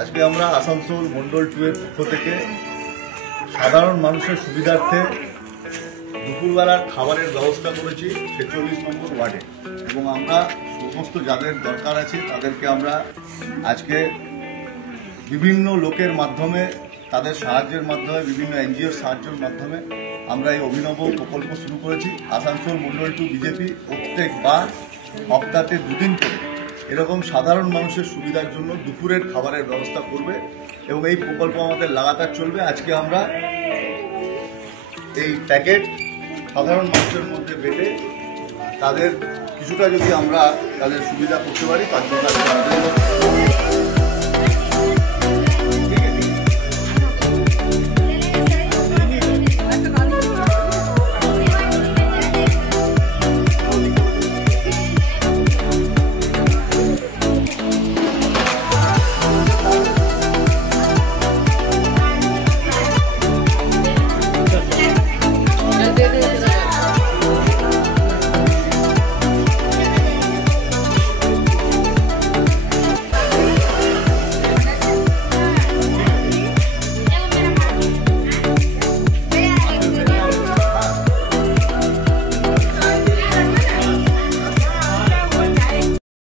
আজকে আমরা আসানসোল মন্ডল 2 এর পক্ষ থেকে সাধারণ মানুষের সুবিধার্থে দুপুরবেলার খাবারের ব্যবস্থা করেছি 46 নম্বর ওয়ার্ডে। এবং আমরা সমস্ত যাদের দরকার আছে তাদেরকে আমরা আজকে বিভিন্ন লোকের মাধ্যমে, তাদের সাহায্যের মাধ্যমে, বিভিন্ন এনজিওর সাহায্যের মাধ্যমে আমরা এই অভিনব প্রকল্প শুরু করেছি। আসানসোল মন্ডল 2 বিজেপি প্রত্যেকবার সপ্তাহে 2 দিন করে এরকম সাধারণ মানুষের সুবিধার জন্য দুপুরের খাবারের ব্যবস্থা করবে এবং এই প্রকল্প আমাদের লাগাতার চলবে। আজকে আমরা এই প্যাকেট সাধারণ মানুষের মধ্যে বেটে তাদের কিছুটা যদি আমরা তাদের সুবিধা করতে পারি তার জন্য